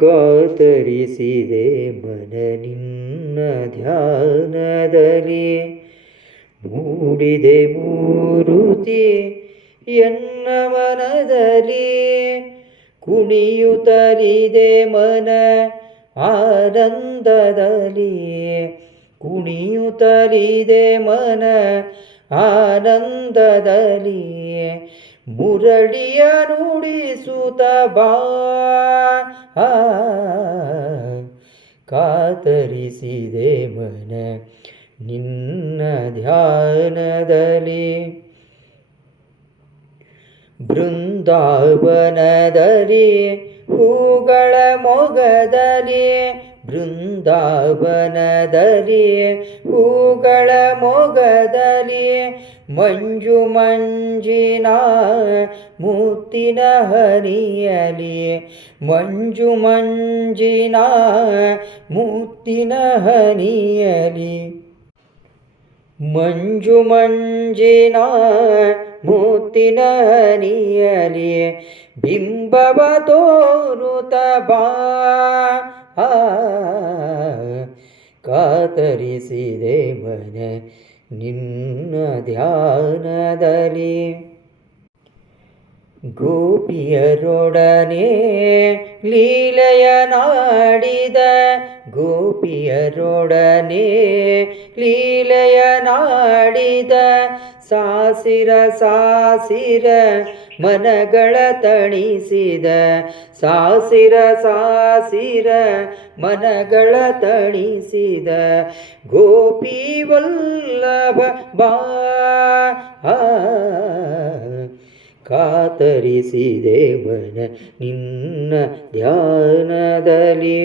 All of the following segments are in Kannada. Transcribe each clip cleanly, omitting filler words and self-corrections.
ಕಾತರಿಸಿದೆ ಮನ ನಿನ್ನ ಧ್ಯಾನದಲ್ಲಿ, ಮೂಡಿದೆ ಮೂರುತಿ ಎನ್ನ ಮನದಲ್ಲಿ, ಕುಣಿಯುತ್ತಲಿದೆ ಮನ ಆನಂದದಲ್ಲಿ, ಕುಣಿಯುತ್ತಲಿದೆ ಮನ ಆನಂದದಲ್ಲಿ, ಮುರಳಿಯ ನುಡಿಸುತ್ತ ಬಾ, ಕಾತರಿಸಿದೆ ಮನ ನಿನ್ನ ಧ್ಯಾನದಲ್ಲಿ. ಬೃಂದಾವನದಲ್ಲಿ ಹೂಗಳ ಮೊಗದಲ್ಲಿ, ಬೃಂದಾವನದಲ್ಲಿ ಹೂಗಳ ಮೊಗದಲ್ಲಿ, ಮಂಜು ಮಂಜಿನ ಮುತ್ತಿನ ಹನಿಯಲಿ, ಮಂಜು ಮಂಜಿನ ಮುತ್ತಿನ ಹನಿಯಲಿ, ಮಂಜು ಮಂಜಿನ ಮುತ್ತಿನ ಹನಿಯಲಿ, ಬಿಂಬವ ತೋರುತ್ತ ಬಾ, ಕಾತರಿಸಿದೆ ಮನ ನಿನ್ನ ಧ್ಯಾನದಲ್ಲಿ. ಗೋಪಿಯರೊಡನೆ ಲೀಲೆಯ ನಾಡಿದ, ಗೋಪಿಯರೊಡನೆ ಲೀಲೆಯ ನಾಡಿದ, ಸಾಸಿರ ಸಾಸಿರ ಮನಗಳ ತಣಿಸಿದ, ಸಾಸಿರ ಸಾಸಿರ ಮನಗಳ ತಣಿಸಿದ, ಗೋಪಿ ವಲ್ಲಭ ಬಾ, ಕಾತರಿಸಿದೆ ಮನ ನಿನ್ನ ಧ್ಯಾನದಲ್ಲಿ,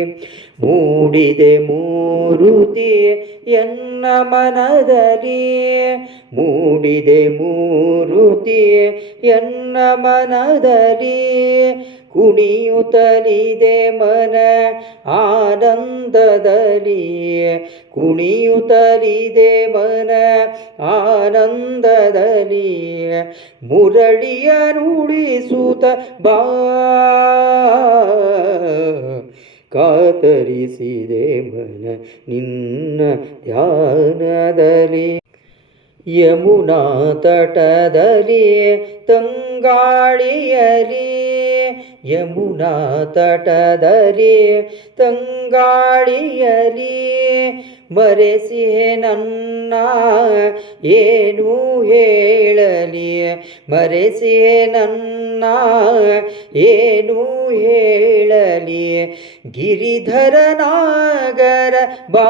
ಮೂಡಿದೆ ಮೂರುತಿ ಎನ್ನ ಮನದಲ್ಲಿ, ಮೂಡಿದೆ ಮೂರುತಿ ಎನ್ನ ಮನದಲ್ಲಿ, ಕುಣಿಯುತ್ತಲಿದೆ ಮನ ಆನಂದದಲ್ಲಿ, ಕುಣಿಯುತ್ತಲಿದೆ ಮನ ಆನಂದದಲ್ಲಿ, ಮುರಳಿಯ ನುಡಿಸುತ್ತ ಬಾ, ಕಾತರಿಸಿದೆ ಮನ ನಿನ್ನ ಧ್ಯಾನದಲ್ಲಿ. ಯಮುನಾ ತಟದಲ್ಲಿ ತಂಗಾಳಿಯಲಿ, ಯಮುನಾ ತಟದಲ್ಲಿ ತಂಗಾಳಿಯಲಿ, ಮರೆಸಿಹೆ ನನ್ನ ಏನು ಹೇಳಲಿ, ಮರೆಸಿಹೆ ನನ್ನ ಏನು ಹೇಳಲಿ, ಗಿರಿಧರ ನಾಗರ ಬಾ,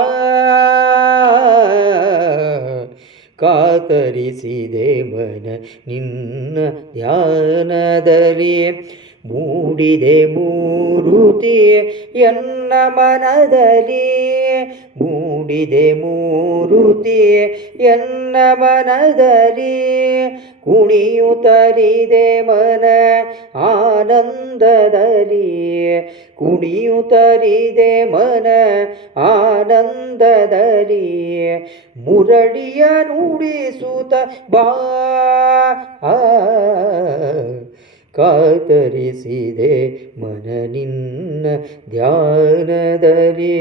ಕಾತರಿಸಿದೆ ಮನ ನಿನ್ನ ಧ್ಯಾನದಲ್ಲಿ, ಮೂಡಿದೆ ಮೂರುತಿ ಎನ್ನ ಮನದಲ್ಲಿ, ಮೂಡಿದೆ ಮೂರುತಿ ಎನ್ನ ಮನದಲ್ಲಿ, ಕುಣಿಯುತ್ತಲಿದೆ ಮನ ಆನಂದದಲ್ಲಿ, ಕುಣಿಯುತ್ತಲಿದೆ ಮನ ಆನಂದದಲ್ಲಿ, ಮುರಳಿಯ ನುಡಿಸುತ್ತ ಬಾ, ಕಾತರಿಸಿದೆ ಮನ ನಿನ್ನ ಧ್ಯಾನದಲ್ಲಿ,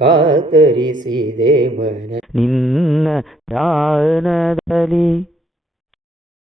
ಕಾತರಿಸಿದೆ ಮನ ನಿನ್ನ ಧ್ಯಾನದಲ್ಲಿ.